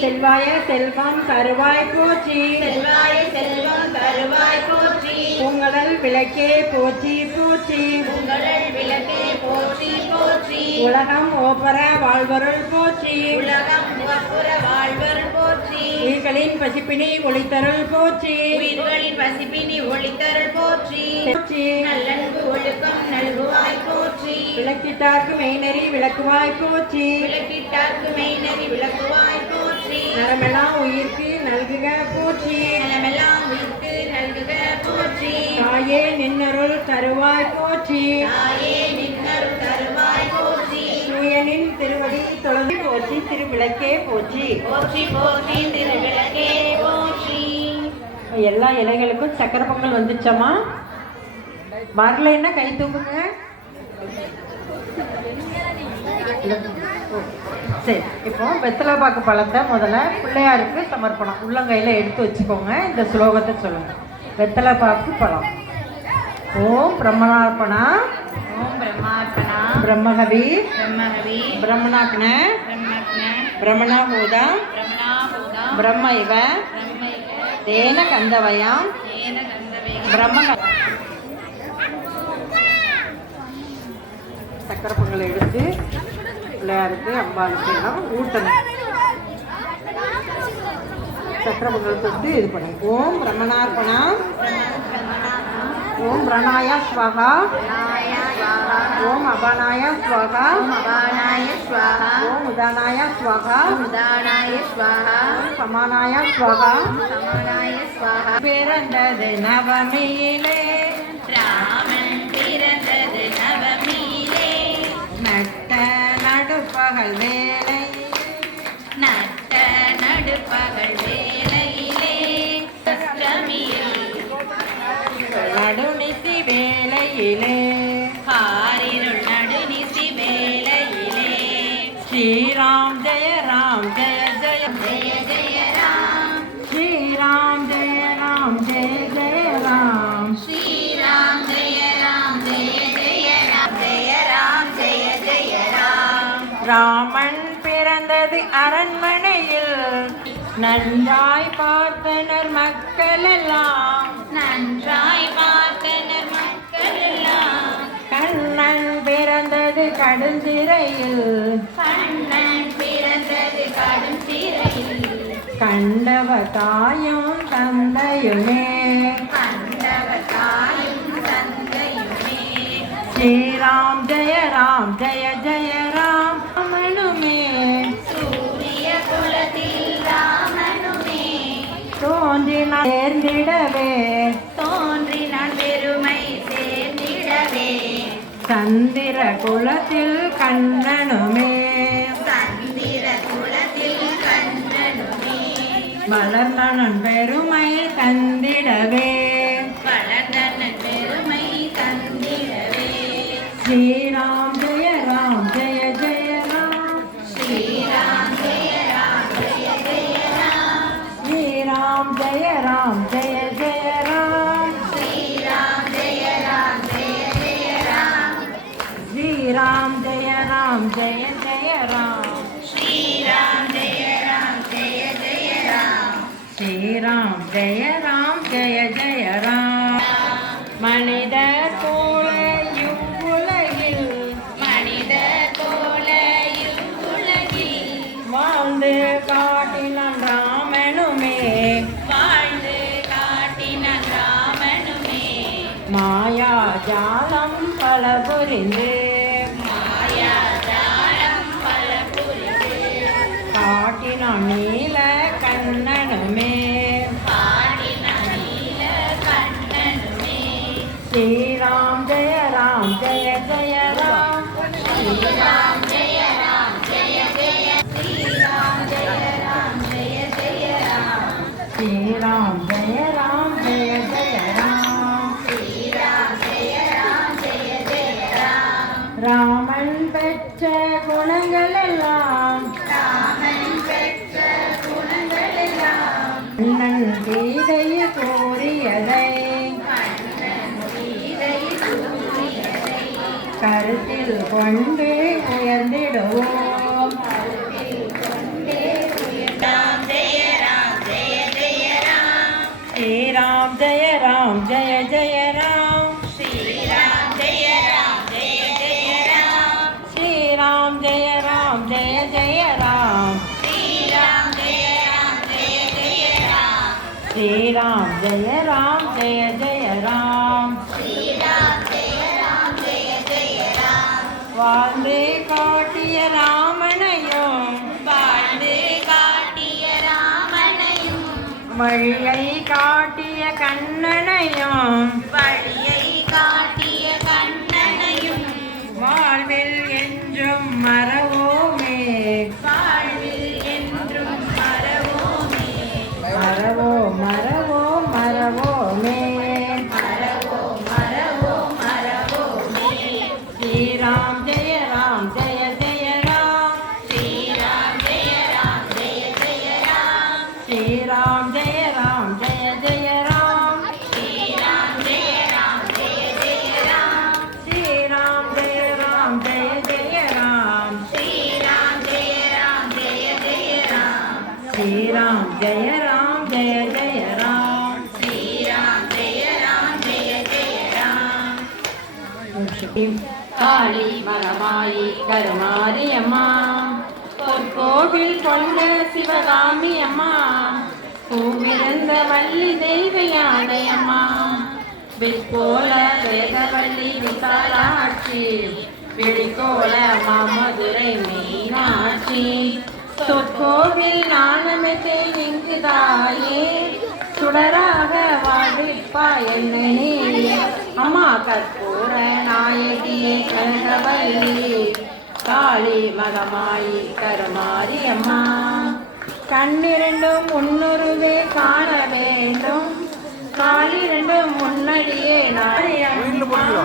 செல்வாய செல்வம் தருவாய் போற்றி. செல்வாய செல்வம் தருவாய் போற்றி. பூங்கடல் விளக்கே போற்றி போற்றி. உங்களல் விளக்கே போற்றி போற்றி. உலகம் ஓப்பர வாழ்வருள் போற்றி. உலகம் முகப்புற வாழ்வர் போற்றி. உயிர்களின் பசிப்பினி ஒளித்தருள் போற்றி. உயிர்களின் பசிப்பினி ஒளித்தருள் போற்றி. போற்றி. நல்லன்பு ஒழுக்கம் நல்குவாய் போற்றி. விளக்கிட்டார்க்கு மெய்நெறி விளக்குவாய் போற்றி. விளக்கிட்டார்க்கு மெய்நெறி விளக்குவாய் போற்றி நரமெல்லாம் உயிர்க்கு நல்குக போற்றி. நலமெல்லாம் உயிர்க்கு நல்குக போற்றி. தாயே நின்னருள் தருவாய் போற்றி. தாயே நின்னருள் தருவாய் போற்றி. சூயனின் திருவடி தொழுது போற்றி திருவிளக்கே போற்றி. போற்றி போற்றி திருவிளக்கே போற்றி. எல்லா இலைகளுக்கும் சக்கரை பொங்கல் வந்துச்சம்மா? வரலைன்னா கை தூக்குங்க. சரி இப்போ வெத்தலைப்பாக்கு பழத்தை முதல்ல பிள்ளையாருக்கு சமர்ப்பணம். உள்ளங்கையில் எடுத்து வச்சுக்கோங்க. இந்த ஸ்லோகத்தை சொல்லுங்க. வெத்தலைப்பாக்கு பழம். ஓம் பிரம்மணார்ப்பணா. ஓம் பிரம்மார்ப்பணா. பிரம்மகவி. பிரம்மகவி. பிரம்மணாக்ன. பிரம்மக்ன. பிரம்மணாபூதா. பிரம்மணாபூதா. பிரம்ம இவ பிரம்மைக தேன கந்தவயாம். கந்தவேக பிரம்ம சக்கரை பொங்கலை எடுத்து பிள்ளையாருக்கு அம்பாளுக்கு எல்லாம் ஊட்டணும் சக்கரை பொங்கல் தொட்டு இது பண்ணுங்க ஓம் பிரம்மணார்ப்பணா ஓம் பிரணாய ஸ்வாகா. ஓம் அபானாய ஸ்வாகா. அபானாய ஸ்வாஹா ஓம் உதானாய ஸ்வாகா. உதானாய ஸ்வாஹா சமானாய ஸ்வாகா. சமானாய ஸ்வாஹா பிறந்தது நவமியிலே かね。ராமன் பிறந்தது அரண்மனையில். நன்றாய் பார்த்தனர் மக்களெல்லாம். நன்றாய் பார்த்தனர் மக்களெல்லாம். கண்ணன் பிறந்தது கடுஞ்சிறையில். கண்ணன் பிறந்தது கடுஞ்சிறையில். கண்டவ தாயும் தந்தையுமே. கண்டவ தாயும் தந்தையுமே. ஸ்ரீராம் ஜெய ராம் ஜெய ஜெய ராம். நான் சேர்ந்திடவே. தோன்றி நான் பெருமை சேர்ந்திடவே. சந்திர குலத்தில் கண்ணனுமே. சந்திர குலத்தில் கண்ணனுமே. வளர்ந்தனன் பெருமை தந்திடவே. ஜாலம் பலபுரிந்து காட்டினான் நீல கண்ணனுமே. ஸ்ரீராம் ஜெய ராம் ஜெய ஜெய ராம் ஸ்ரீராம் ஜெய அண்ணன் சீதையை கூறியதை கருத்தில் கொண்டே உயர்ந்திடுவோம் ஜெய ராம் ஜெய ஜெய ராம். வாழ்ந்தே காட்டிய ராமனையும் வழியை காட்டிய கண்ணனையும் வழியை காட்டிய காளி மரமாயி கருமாரி அம்மா பொற்கோவில் கொண்ட சிவகாமி அம்மா பூமிழந்த வள்ளி தெய்வ யானை அம்மா விற்போல வேதவள்ளி விசாலாட்சி விழிகோல மாமதுரை மீனாட்சி சொற்கோவில் நாணமிசை நின்று தாயே சுடராக வாழ்விப்பா என்னையே அம்மா கற்பூர நாயகியே கனகவல்லி காளி மகமாயி கருமாரி அம்மா கண்ணிரண்டும் முன்னுருவே காண வேண்டும். காலிரண்டும் முன்னடியே நாயம்மா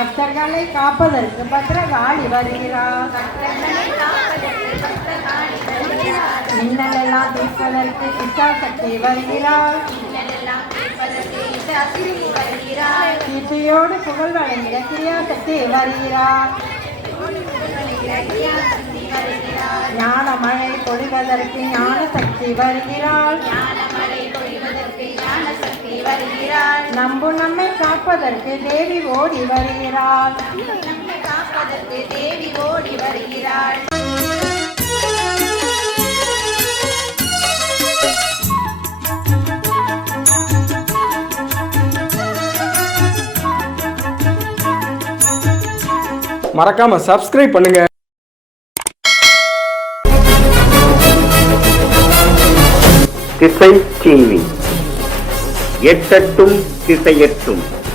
பக்தர்களை காப்பதற்கு பத்ரகாளி வருகிறார் மின்னலெல்லாம் தீர்ப்பதற்கு இச்சாசக்தி வருகிறார் கீர்த்தியோடு புகழ் வழங்கிட கிரியாசக்தி வருகிறார் ஞான மழை பொழிவதற்கு ஞான சக்தி வருகிறாள் நம்பு நம்மை காப்பதற்கு தேவி ஓடி வருகிறாள். தேவி ஓடி வருகிறாள். மறக்காம சப்ஸ்கிரைப் பண்ணுங்க. திசை டிவி எட்டட்டும் திசையற்றும்